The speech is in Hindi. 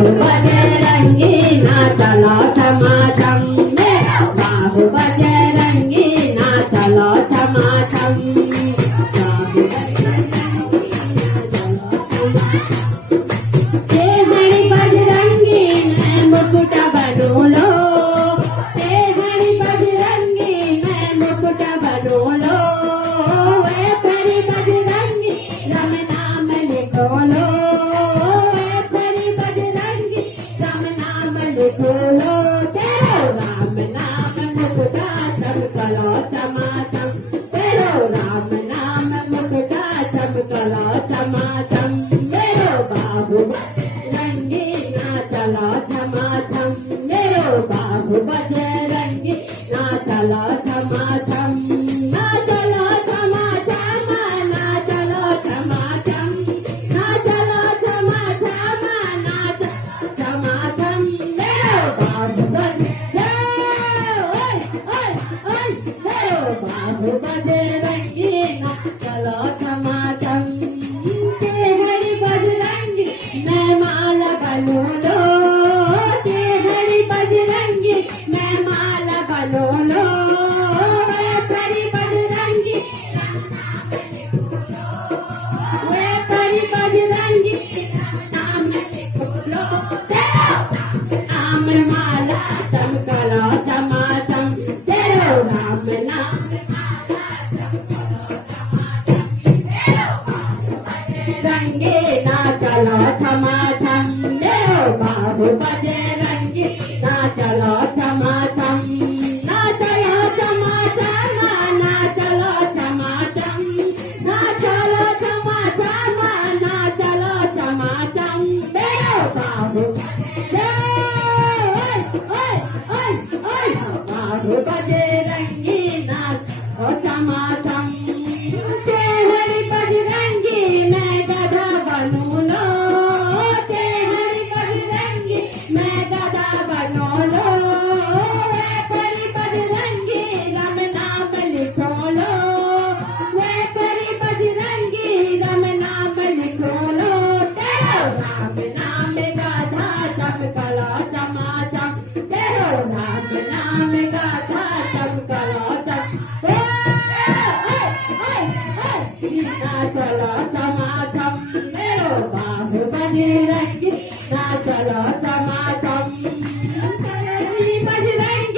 बाहु बजरंगी नाचलो छमाछम बाहु बजरंगी नाचलो छमाछम तेहरी बजरंगी ने मुकुट बनोलो तेहरी बजरंगी ने मुकुट बनोलो तेरी बजरंगी राम नाम लिखोलो तेरी बजरंगी राम नाम लिखोलो तेरो राम नाम मुकुटा चमकलो चमाचम तेरो राम नाम मुकुटा चमकलो चमाचम मेरो बाहु बजरंगी नाचलो छमाछम मेरो बाहु बजरंगी नाचलो छमाछम नाचलो छमाछम नाचलो छमाछम नाचलो छमाछम नाच छमाछम मेरो बाहु मेरो बाहु बजरंगी नाचलो छमाछम तेहरी बजरंगी मैं माला बनोलो तेहरी बजरंगी मैं माला बनोलो तेरी बजरंगी तेरी बजरंगी नाम लिखोलो नाम माला चमकलो चमाचम तेरो राम नाम रंगे नाचलो छमाछम मेरो बाहु बजरंगी नाचलो छमाछम नाचलो छमाछम नाचलो छमाछम नाचलो छमाछम नाचलो छमाछम मेरो बाहु बाहु बजरंगी नाचलो छमाछम तेहरी बजरंगी मैं गधा बनोलो तेहरी बजरंगी मैं गधा बनोलो तेरी बजरंगी राम नाम लिखोलो तेरी बजरंगी राम नाम लिखोलो तेरो राम नाम गाथा चमकलो चमाचम तेरो राम नाम गाथा चमकलो नाचलो छमाछम मेरो बाहु बजरंगी नाचलो छमाछम तेहरी बजरंगी